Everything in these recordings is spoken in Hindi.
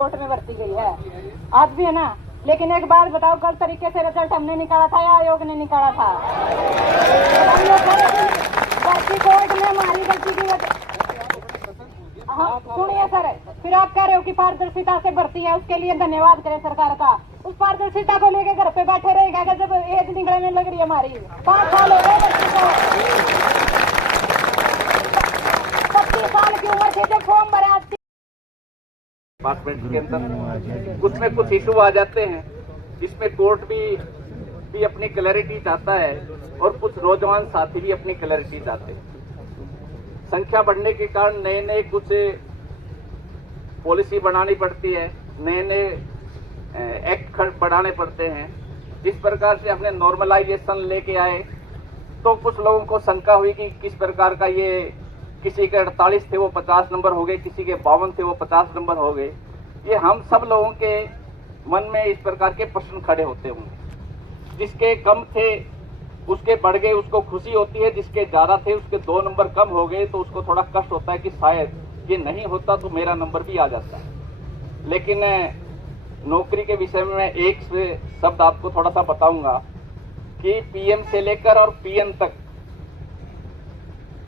कोर्ट में भर्ती गई है, आज भी है ना। लेकिन एक बार बताओ, गलत तरीके से रिजल्ट हमने निकाला था या आयोग ने निकाला था? हम लोग भर्ती कोर्ट में हमारी गलती की वजह। हाँ सुनिए सर, फिर आप कह रहे हो कि पारदर्शिता से भर्ती है, उसके लिए धन्यवाद करें सरकार का। उस पारदर्शिता को लेके घर पे बैठे रहेगा जब एज निकलने लग रही है हमारी। 5 साल हो गए भर्ती को, 25 साल की उम्र थी जब फॉर्म भरा। डिपार्टमेंट के अंदर कुछ में कुछ इशू आ जाते हैं, जिसमें कोर्ट भी अपनी क्लैरिटी चाहता है और कुछ नौजवान साथी भी अपनी क्लैरिटी चाहते हैं। संख्या बढ़ने के कारण नए नए कुछ पॉलिसी बनानी पड़ती है, नए नए एक्ट बनाने पड़ते हैं। जिस प्रकार से अपने नॉर्मलाइजेशन लेके आए तो कुछ लोगों को शंका हुई कि किस प्रकार का ये, किसी के 48 थे वो 50 नंबर हो गए, किसी के 52 थे वो 50 नंबर हो गए। ये हम सब लोगों के मन में इस प्रकार के प्रश्न खड़े होते होंगे। जिसके कम थे उसके बढ़ गए, उसको खुशी होती है। जिसके ज्यादा थे उसके 2 नंबर कम हो गए तो उसको थोड़ा कष्ट होता है कि शायद ये नहीं होता तो मेरा नंबर भी आ जाता है। लेकिन नौकरी के विषय में मैं एक शब्द आपको थोड़ा सा बताऊंगा कि पीएम से लेकर और पीएन तक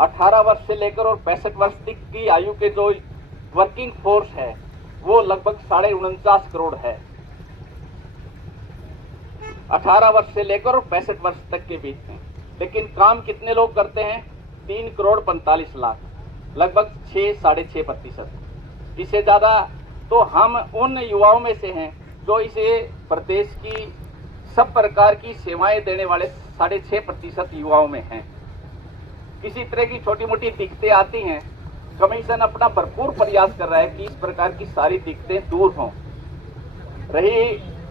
18 वर्ष से लेकर और 65 वर्ष तक की आयु के जो वर्किंग फोर्स है वो लगभग 49.5 करोड़ है। 18 वर्ष से लेकर और 65 वर्ष तक के बीच में। लेकिन काम कितने लोग करते हैं? 3 करोड़ 45 लाख, लगभग 6-6.5%। इससे ज्यादा तो हम उन युवाओं में से हैं जो इसे प्रदेश की सब प्रकार की सेवाएं देने वाले 6.5% युवाओं में हैं। किसी तरह की छोटी मोटी दिक्कतें आती हैं, कमीशन अपना भरपूर प्रयास कर रहा है कि इस प्रकार की सारी दिक्कतें दूर हों। रही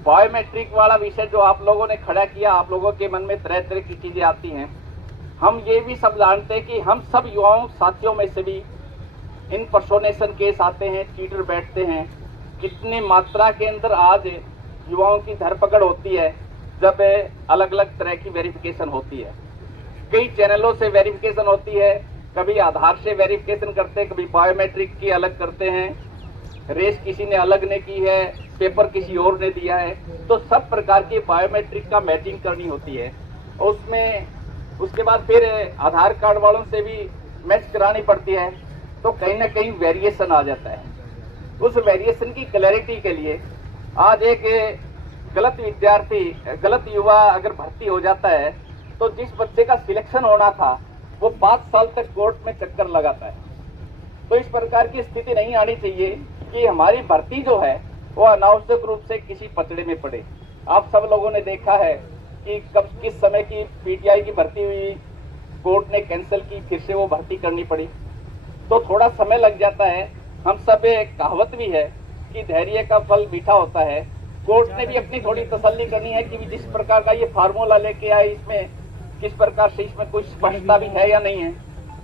बायोमेट्रिक वाला विषय जो आप लोगों ने खड़ा किया, आप लोगों के मन में तरह तरह की चीजें आती हैं। हम ये भी सब जानते हैं कि हम सब युवाओं साथियों में से भी इम्पर्सोनेशन केस आते हैं, चीटर बैठते हैं। कितनी मात्रा के अंदर आज युवाओं की धरपकड़ होती है जब अलग अलग तरह की वेरिफिकेशन होती है। कई चैनलों से वेरिफिकेशन होती है, कभी आधार से वेरिफिकेशन करते हैं, कभी बायोमेट्रिक की अलग करते हैं, रेस किसी ने अलग ने की है, पेपर किसी और ने दिया है। तो सब प्रकार की बायोमेट्रिक का मैचिंग करनी होती है। उसमें उसके बाद फिर आधार कार्ड वालों से भी मैच करानी पड़ती है, तो कहीं ना कहीं वेरिएशन आ जाता है। उस वेरिएशन की क्लैरिटी के लिए आज एक गलत विद्यार्थी, गलत युवा अगर भर्ती हो जाता है तो जिस बच्चे का सिलेक्शन होना था वो 5 साल तक कोर्ट में चक्कर लगाता है। तो इस प्रकार की स्थिति नहीं आनी चाहिए कि हमारी भर्ती जो है वो अनावश्यक रूप से किसी पचड़े में पड़े। आप सब लोगों ने देखा है कि कब किस समय की पीटीआई की भर्ती हुई, कोर्ट ने कैंसिल की, फिर से वो भर्ती करनी पड़ी, तो थोड़ा समय लग जाता है। हम सब एक कहावत भी है कि धैर्य का फल मीठा होता है। कोर्ट ने भी अपनी थोड़ी तसल्ली करनी है कि जिस प्रकार का ये फार्मूला लेके आए, इसमें किस प्रकार से इसमें कुछ स्पष्टता भी है या नहीं है,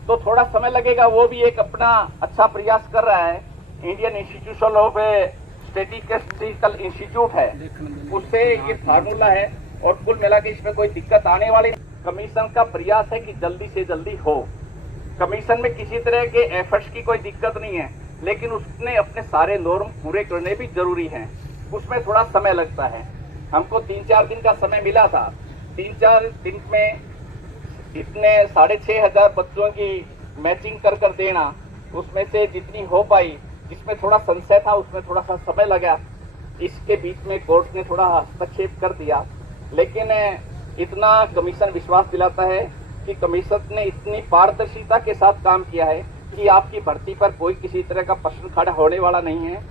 तो थोड़ा समय लगेगा। वो भी एक अपना अच्छा प्रयास कर रहा है। Indian institution of statistical institute है, उससे ये फार्मूला है और कुल मिला के इसमें कोई दिक्कत आने वाली नहीं। कमीशन का प्रयास है कि जल्दी से जल्दी हो। कमीशन में किसी तरह के एफर्ट्स की कोई दिक्कत नहीं है, लेकिन उसने अपने सारे नॉर्म पूरे करने भी जरूरी हैं। उसमें थोड़ा समय लगता है। हमको 3-4 दिन का समय मिला था। 3-4 दिन में इतने 6,500 बच्चों की मैचिंग कर देना, उसमें से जितनी हो पाई, जिसमें थोड़ा संशय था उसमें थोड़ा सा समय लगा। इसके बीच में कोर्ट ने थोड़ा हस्तक्षेप कर दिया, लेकिन इतना कमीशन विश्वास दिलाता है कि कमीशन ने इतनी पारदर्शिता के साथ काम किया है कि आपकी भर्ती पर कोई किसी तरह का प्रश्न खड़ा होने वाला नहीं है।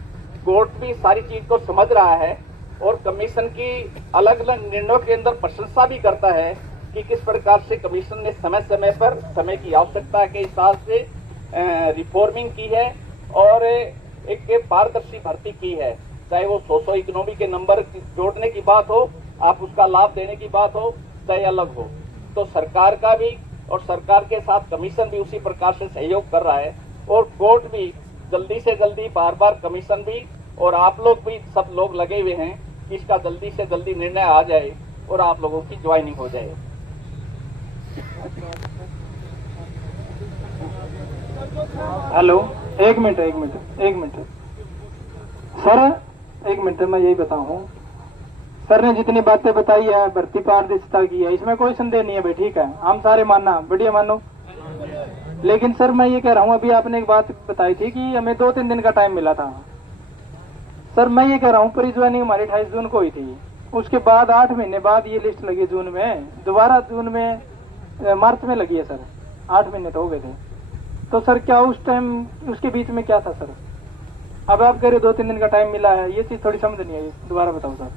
कोर्ट भी सारी चीज को समझ रहा है और कमीशन की अलग अलग निर्णयों के अंदर प्रशंसा भी करता है कि किस प्रकार से कमीशन ने समय समय पर समय की आवश्यकता के हिसाब से रिफॉर्मिंग की है और एक पारदर्शी भर्ती की है। चाहे वो 100 इकोनॉमी के नंबर जोड़ने की बात हो, आप उसका लाभ देने की बात हो, चाहे अलग हो, तो सरकार का भी और सरकार के साथ कमीशन भी उसी प्रकार से सहयोग कर रहा है। और कोर्ट भी जल्दी से जल्दी, बार बार कमीशन भी और आप लोग भी सब लोग लगे हुए हैं कि इसका जल्दी से जल्दी निर्णय आ जाए और आप लोगों की ज्वाइनिंग हो जाए। हेलो, एक मिनट। सर एक मिनट मैं यही बताऊं, सर ने जितनी बातें बताई है भर्ती पारदर्शिता की है, इसमें कोई संदेह नहीं है भाई, ठीक है, हम सारे मानना बढ़िया मानो। लेकिन सर मैं ये कह रहा हूँ, अभी आपने एक बात बताई थी कि हमें 2-3 दिन का टाइम मिला था। सर मैं ये कह रहा हूँ, प्री ज्वाइनिंग हमारी 28 जून को हुई थी, उसके बाद 8 महीने बाद ये लिस्ट लगी जून में, दोबारा जून में मार्च में लगी है सर, 8 महीने तो हो गए थे। तो सर क्या उस टाइम उसके बीच में क्या था सर? अब आप कह रहे 2-3 दिन का टाइम मिला है, ये चीज थोड़ी समझ नहीं आई, दोबारा बताओ सर।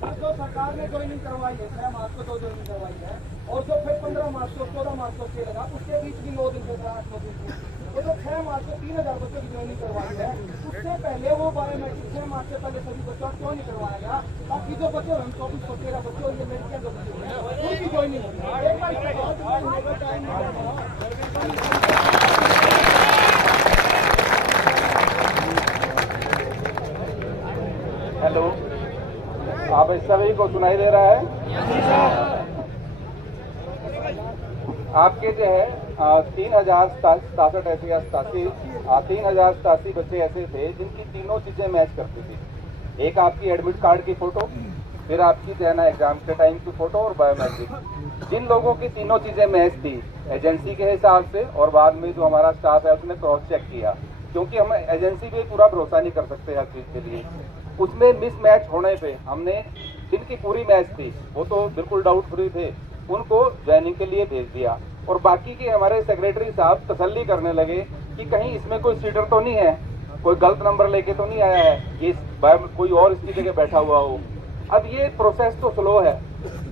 जो सरकार ने ज्वाइनिंग करवाई है 6 मार्च को तो ज्वाइनिंग करवाई है, और जो फिर 15 मार्च को 14 मार्च को स्टे लगा, उसके बीच भी 9 दिन से 8-9 दिन से ये तो 6 मार्च को 3000 बच्चों की ज्वाइनिंग करवाई है। उससे पहले वो बायोमेट्रिक 6 मार्च से पहले सभी बच्चों क्यों नहीं करवाया गया, ताकि जो बच्चे हम 24-13 बच्चों ये मेडिकल जो बच्चे हैं उनकी ज्वाइनिंग हेलो, आप इस सभी को सुनाई दे रहा है? आपके जो है 3067 ऐसे या 3087 बच्चे ऐसे थे जिनकी तीनों चीजें मैच करती थी। एक आपकी एडमिट कार्ड की फोटो, फिर आपकी जो है ना एग्जाम के टाइम की फोटो और बायोमेट्रिक। जिन लोगों की तीनों चीजें मैच थी एजेंसी के हिसाब से, और बाद में जो हमारा स्टाफ है उसने क्रॉस चेक किया, क्योंकि हम एजेंसी पे पूरा भरोसा नहीं कर सकते हर चीज के लिए। उसमें मिसमैच होने पे हमने जिनकी पूरी मैच थी वो तो बिल्कुल डाउट फ्री थे, उनको ज्वाइनिंग के लिए भेज दिया, और बाकी के हमारे सेक्रेटरी साहब तसल्ली करने लगे कि कहीं इसमें कोई सीटर तो नहीं है, कोई गलत नंबर लेके तो नहीं आया है, ये कोई और इसकी जगह बैठा हुआ हो। अब ये प्रोसेस तो स्लो है,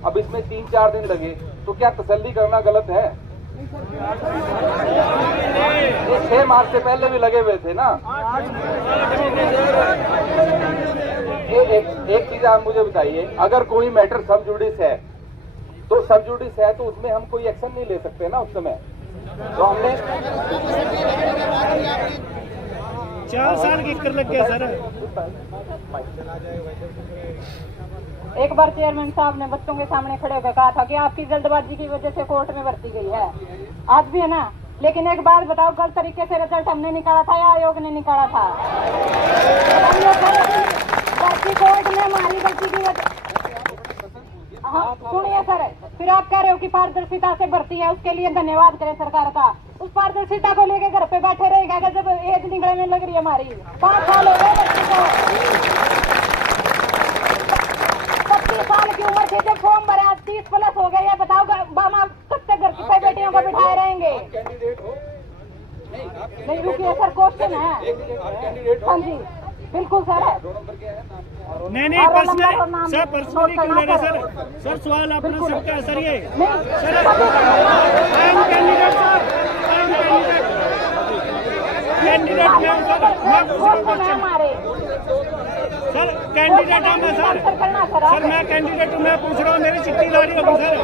अब इसमें 3-4 दिन लगे तो क्या तसल्ली करना गलत है? ये 6 मार्च से पहले भी लगे हुए थे ना। एक चीज आप मुझे बताइए, अगर कोई मैटर सब जुडिस है तो सब जुडिस है तो उसमें हम कोई एक्शन नहीं ले सकते ना उस समय। तो हमने 4 साल की कर लग गया सर। एक बार चेयरमैन साहब ने बच्चों के सामने खड़े होकर कहा था कि आपकी जल्दबाजी की वजह से कोर्ट में भर्ती गई है, आज भी है ना। लेकिन एक बात बताओ, गलत तरीके से रिजल्ट हमने निकाला था या आयोग ने निकाला था? हम लोग भर्ती कोर्ट में हमारी गलती की वजह। हाँ सुनिए सर, फिर आप कह रहे हो कि पारदर्शिता से भर्ती है, उसके लिए धन्यवाद करें सरकार का। उस पारदर्शिता को लेके घर पे बैठे रहेगा जब एज निकलने लग रही है हमारी। 5 साल हो गए बच्ची को, 25 साल की उम्र थी जब फॉर्म भरा, 30 प्लस हो गए। बताओ बामा कब तक घर की बेटियों को बिठाए रहेंगे? नहीं रुकिए सर, क्वेश्चन है। हाँ जी बिल्कुल सर। नहीं पर्सनली सर, पर्सनली क्यों ले रहे सर? सर सवाल अपना सबका है सर। ये कैंडिडेट सर, कैंडिडेट हूँ मैं सर। सर मैं कैंडिडेट हूँ, मैं पूछ रहा हूँ मेरी चिट्ठी लाड़ी होगी सर।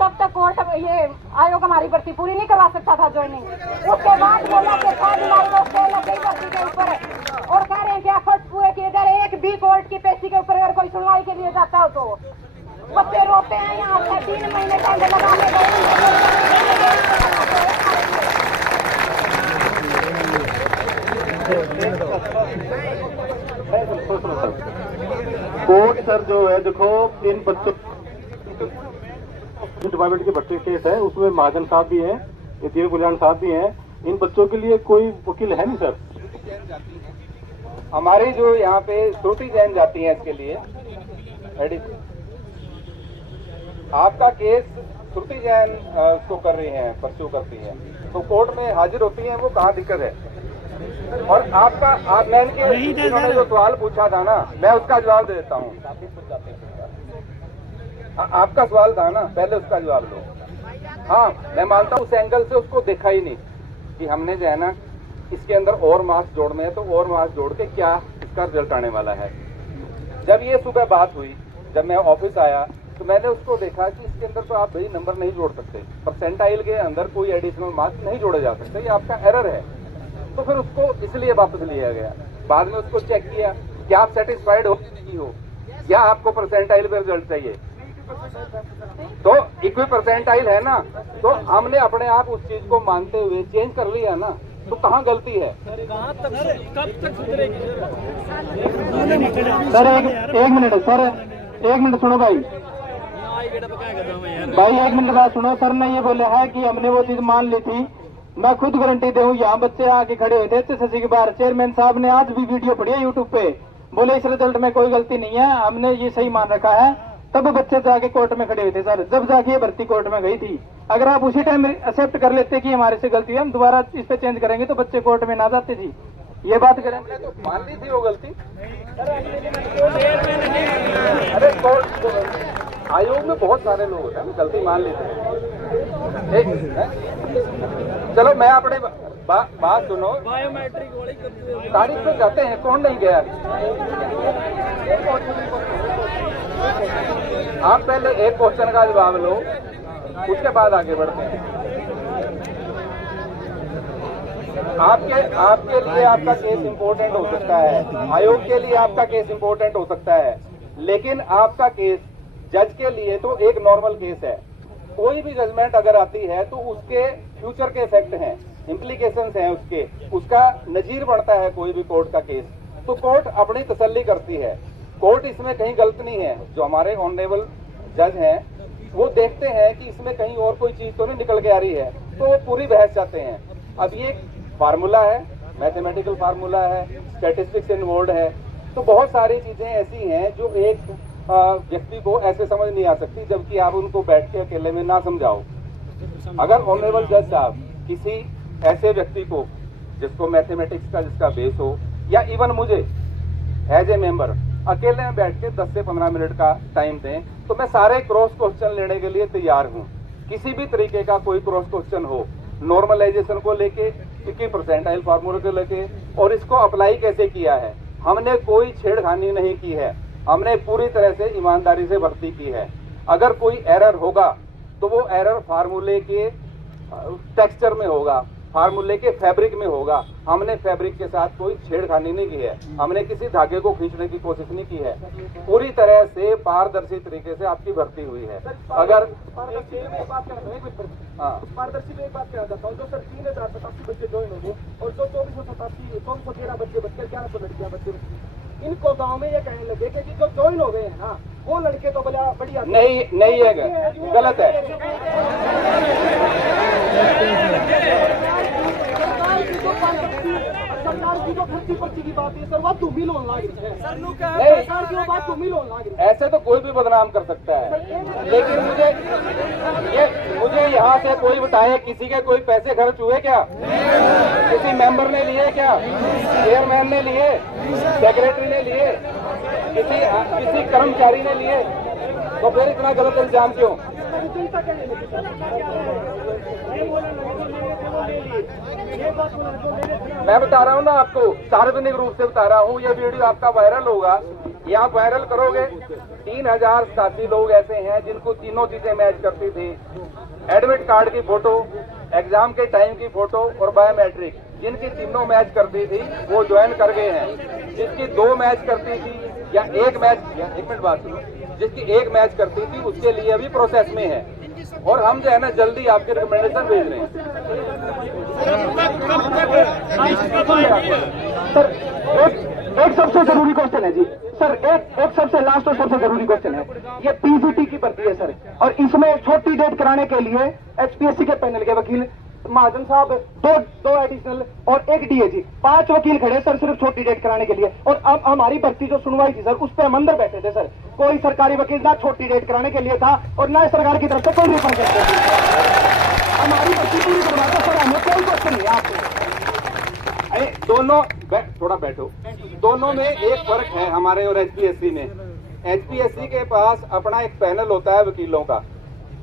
तब तक कोर्ट ये आयोग हमारी भर्ती पूरी नहीं करवा सकता था ज्वाइनिंग। उसके बाद बोला कि 6 जुलाई को स्टे लग गई भर्ती के ऊपर, और कह रहे हैं कि एफर्ट्स पूरे किए जा रहे। एक भी कोर्ट की पेशी के ऊपर अगर कोई सुनवाई के लिए जाता हो तो बच्चे रोते हैं। यहाँ से 3 महीने पहले लगाने कोर्ट सर जो है देखो, इन बच्चों डिपार्टमेंट की भर्ती केस है, उसमें महाजन साहब भी हैं, तीन गुलजान साहब भी हैं। इन बच्चों के लिए कोई वकील है नहीं सर? हमारी जो यहाँ पे श्रुति जैन जाती है इसके लिए, आपका केस श्रुति जैन उसको कर रही हैं, परस्यू करती हैं, तो कोर्ट में हाजिर होती हैं, वो कहाँ दिक्कत है? और आपका मैंने जो सवाल पूछा था ना, मैं उसका जवाब दे देता हूँ। आपका सवाल था ना, पहले उसका जवाब दो। हाँ मैं मानता हूँ उस एंगल से उसको देखा ही नहीं कि हमने जो है ना इसके अंदर और मार्क्स जोड़ने हैं, तो और मार्क्स जोड़ के क्या इसका रिजल्ट आने वाला है। जब ये सुबह बात हुई, जब मैं ऑफिस आया तो मैंने उसको देखा कि इसके अंदर तो आप भाई नंबर नहीं जोड़ सकते, परसेंटाइल के अंदर कोई एडिशनल मार्क्स नहीं जोड़े जा सकते, ये आपका एरर है। तो फिर उसको इसलिए वापस लिया गया। बाद में उसको चेक किया, क्या आप सेटिस्फाइड हो नहीं हो, या आपको परसेंटाइल पे रिजल्ट चाहिए। तो इक्वी परसेंटाइल है ना, तो हमने अपने आप उस चीज को मानते हुए चेंज कर लिया ना। तो कहाँ गलती है? सर एक मिनट सर, एक मिनट सुनो भाई, एक मिनट बात सुनो। सर ने ये बोला है कि हमने वो चीज मान ली थी। मैं खुद गारंटी दूं, यहाँ बच्चे आके खड़े हुए थे एचएसएससी के बाहर, चेयरमैन साहब ने आज भी वीडियो पड़ी है यूट्यूब पे, बोले इस रिजल्ट में कोई गलती नहीं है, हमने ये सही मान रखा है। तब बच्चे जाके कोर्ट में खड़े हुए थे सर, जब जाके ये भर्ती कोर्ट में गई थी। अगर आप उसी टाइम एक्सेप्ट कर लेते कि हमारे से गलती है, हम दोबारा इस पे चेंज करेंगे तो बच्चे कोर्ट में ना जाते जी। ये बात करें तो मान ली थी वो गलती। अरे कोर्ट आयोग में बहुत सारे लोग होते हैं, गलती मान लेते हैं। चलो मैं अपने बात सुनो, तारीख पे जाते हैं, कौन नहीं गया? आप पहले एक क्वेश्चन का जवाब लो, उसके बाद आगे बढ़ते हैं। आपके लिए आपका केस इंपॉर्टेंट हो सकता है, आयोग के लिए आपका केस इंपॉर्टेंट हो सकता है, लेकिन आपका केस जज के लिए तो एक नॉर्मल केस है। कोई भी जजमेंट अगर आती है तो उसके फ्यूचर के इफेक्ट हैं, इम्प्लीकेशंस हैं, उसका नजीर बनता है कोई भी कोर्ट का केस। तो कोर्ट अपनी तसल्ली करती है, कोर्ट इसमें कहीं गलत नहीं है। जो हमारे ऑनरेबल जज हैं वो देखते हैं कि इसमें कहीं और कोई चीज तो नहीं निकल के आ रही है, तो वो पूरी बहस चाहते हैं। अब ये फार्मूला है, मैथमेटिकल फार्मूला है, स्टैटिस्टिक्स इन्वॉल्व है, तो बहुत सारी चीजें ऐसी हैं जो एक व्यक्ति को ऐसे समझ नहीं आ सकती, जबकि आप उनको बैठ के अकेले में ना समझाओ। अगर ऑनरेबल जज साहब किसी ऐसे व्यक्ति को जिसको मैथमेटिक्स का जिसका बेस हो, या इवन मुझे एज ए मेंबर अकेले में बैठ के 10 से 15 मिनट का टाइम दें, तो मैं सारे क्रॉस क्वेश्चन लेने के लिए तैयार हूँ। किसी भी तरीके का कोई क्रॉस क्वेश्चन हो, नॉर्मलाइजेशन को लेके, की परसेंटाइल फार्मूले को लेके, और इसको अप्लाई कैसे किया है। हमने कोई छेड़खानी नहीं की है, हमने पूरी तरह से ईमानदारी से भर्ती की है। अगर कोई एरर होगा तो वो एरर फार्मूले के टेक्सचर में होगा, फार्मूले के फैब्रिक में होगा। हमने फैब्रिक के साथ कोई छेड़खानी नहीं की है, हमने किसी धागे को खींचने की कोशिश नहीं की है। पूरी तरह से पारदर्शी तरीके से आपकी भर्ती हुई है। अगर पारदर्शी में एक बात कहना चाहता हूँ, जो सर 3087 बच्चे ज्वाइन होंगे और जो 2413 बच्चे बच्चे 1100 लड़कियां बच्चे, इनको गांव में ये कहने लगे कि जो ज्वाइन हो गए हैं ना वो लड़के तो बढ़िया नहीं है, गलत है। सरकार की जो भर्ती पर्ची की बात है सर, वो तुम भी लोन लाग रही है सरकार की बात तुम ही लोन लाग रही है। ऐसे तो कोई भी बदनाम कर सकता है, लेकिन मुझे यहाँ से कोई बताए किसी के कोई पैसे खर्च हुए क्या? किसी मेंबर ने लिए क्या? चेयरमैन ने लिए? सेक्रेटरी ने लिए? किसी कर्मचारी ने लिए? तो फिर इतना गलत इल्जाम क्यों? मैं बता रहा हूँ ना आपको, सार्वजनिक रूप से बता रहा हूँ। ये वीडियो आपका वायरल होगा, ये आप वायरल करोगे। 3000 साथी लोग ऐसे हैं जिनको तीनों चीजें मैच करती थी, एडमिट कार्ड की फोटो, एग्जाम के टाइम की फोटो और बायोमेट्रिक, जिनकी तीनों मैच करती थी वो ज्वाइन कर गए हैं। जिसकी 2 मैच करती थी या एक मिनट बात सुनो, जिसकी 1 मैच करती थी उसके लिए अभी प्रोसेस में है, और हम जो है ना जल्दी आपके रिकमेंडेशन भेज रहे हैं। सर एक सबसे जरूरी क्वेश्चन है जी सर, एक सबसे लास्ट और सबसे जरूरी क्वेश्चन है। ये पीजीटी की भर्ती है सर, और इसमें छोटी डेट कराने के लिए एचपीएससी के पैनल के वकील महाजन साहब, दो एडिशनल और एक डीएजी, 5 वकील खड़े सर सिर्फ छोटी डेट कराने के लिए। और अब हमारी भर्ती जो सुनवाई थी सर, उस पर हम अंदर बैठे थे सर, कोई सरकारी वकील ना छोटी डेट कराने के लिए था और ना सरकार की तरफ से कोई रिप्रेजेंटेटिव। हमारी भर्ती पूरी करवाता सर, हमें कोई क्वेश्चन नहीं आपको। दोनों थोड़ा बैठो, दोनों में एक फर्क है हमारे और एचपीएससी में। एचपीएससी के पास अपना एक पैनल होता है वकीलों का,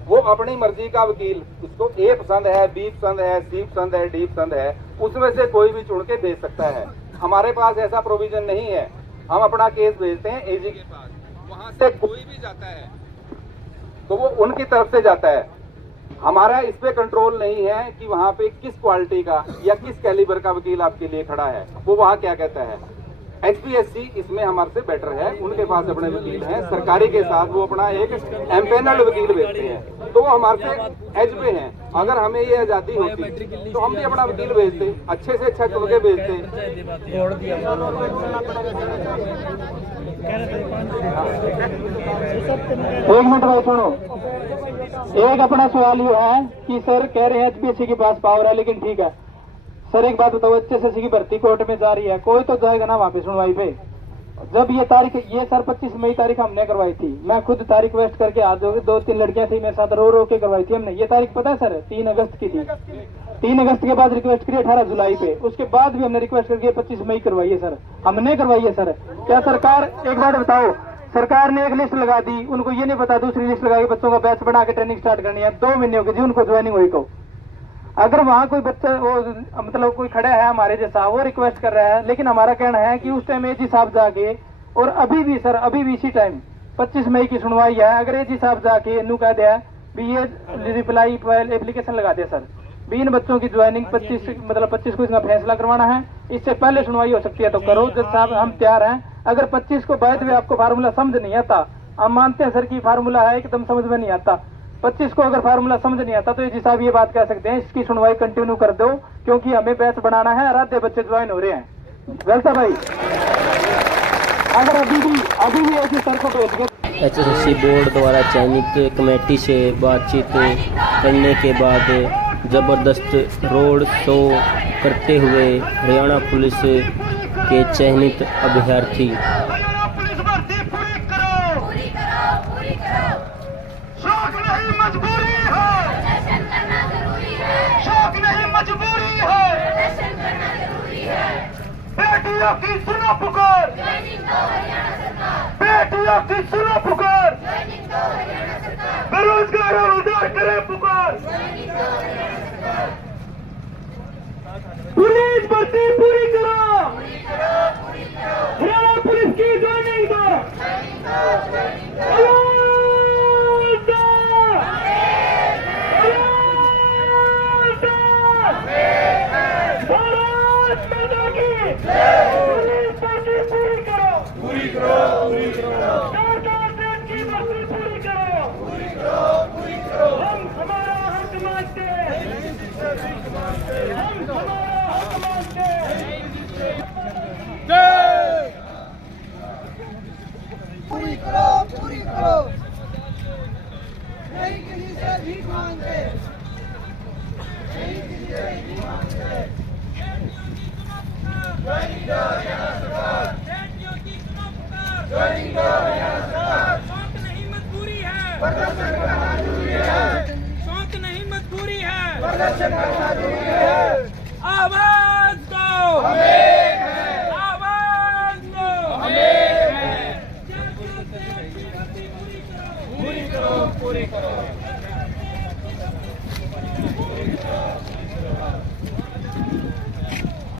वो अपनी मर्जी का वकील, उसको ए पसंद है, बी पसंद है, सी पसंद है, डी पसंद है, उसमें से कोई भी चुन के भेज सकता है। हमारे पास ऐसा प्रोविजन नहीं है। हम अपना केस भेजते हैं एजी के पास, वहां से कोई भी जाता है तो वो उनकी तरफ से जाता है। हमारा इस पे कंट्रोल नहीं है कि वहां पे किस क्वालिटी का या किस कैलिबर का वकील आपके लिए खड़ा है, वो वहां क्या कहता है। HPSC इसमें हमारे से बेटर है, उनके पास अपने वकील हैं, सरकारी के साथ वो अपना एक एम्पेनल्ड वकील भेजते हैं, तो वो हमारे से एज पे हैं। अगर हमें ये आज़ादी होती तो हम भी अपना वकील भेजते, अच्छे से अच्छा चुन के भेजते। एक मिनट भाई सुनो, एक अपना सवाल ये है कि सर कह रहे हैं HPSC के पास पावर है, लेकिन ठीक है सर एक बात बताओ, HSSC की भर्ती कोर्ट में जा रही है, कोई तो जाएगा ना वहाँ पे सुनवाई पे। जब ये तारीख ये सर 25 मई तारीख हमने करवाई थी, मैं खुद तारीख वेस्ट करके आज 2-3 लड़कियां थी मेरे साथ, रो के करवाई थी हमने। ये तारीख पता है सर 3 अगस्त की थी। 3 अगस्त के बाद रिक्वेस्ट करी 18 जुलाई पे, उसके बाद भी हमने रिक्वेस्ट करके 25 मई करवाई है सर, हमने करवाई है सर। क्या सरकार, एक बात बताओ, सरकार ने एक लिस्ट लगा दी, उनको ये नहीं पता दूसरी लिस्ट लगा के बच्चों का बैच बना के ट्रेनिंग स्टार्ट करनी है। 2 महीने हो गए जी उनको ज्वाइनिंग हुई को। अगर वहाँ कोई बच्चा वो मतलब कोई खड़ा है हमारे जैसा, वो रिक्वेस्ट कर रहा है, लेकिन हमारा कहना है कि उस टाइम एजी साहब जाके, और अभी भी सर अभी भी इसी टाइम 25 मई की सुनवाई है, अगर एजी साहब जाके इनू कह दिया भी ये रिप्लाई एप्लीकेशन लगा दे सर भी इन बच्चों की ज्वाइनिंग 25 को इसका फैसला करवाना है, इससे पहले सुनवाई हो सकती है तो करो जज साहब, हम तैयार हैं। अगर 25 को बाद में आपको फार्मूला समझ नहीं आता, हम मानते हैं सर की फार्मूला है एकदम समझ में नहीं आता, 25 को अगर फार्मूला समझ नहीं आता तो ये जी साहब ये बात कह सकते हैं इसकी सुनवाई कंटिन्यू कर दो, क्योंकि हमें बैच बढ़ाना है, आधे बच्चे ज्वाइन हो रहे हैं। गलत है भाई? अगर अभी भी ऐसी सर को भेज के HSSC बोर्ड द्वारा चयनित कमेटी से बातचीत करने के बाद जबरदस्त रोड शो करते हुए हरियाणा पुलिस के चयनित अभ्यर्थी बेटियों की सुनो पुकार, बेटियों की सुनो पुकार, बेरोजगारों उद्धार करे पुकार, पुलिस भर्ती पूरी करो, हरियाणा पुलिस की ज्वाइनिंग दो, पुलिस भर्ती पूरी करो, पूरी करो, पूरी करो, की भर्ती पूरी करो, पूरी करो, पूरी करो। हम हमारा हक मांगते हैं, हम हमारा हक मांगते हैं। पूरी करो, पूरी करो, नहीं किसी से भीख मांगते, नहीं किसी से भीख मांगते। शौक नहीं मजबूरी है, प्रदर्शन करना जरूरी है, शौक नहीं मजबूरी है, प्रदर्शन करना जरूरी है। आवाज दो, हम एक हैं, आवाज दो, हम एक हैं। पूरी करो, पूरी करो, पूरी करो।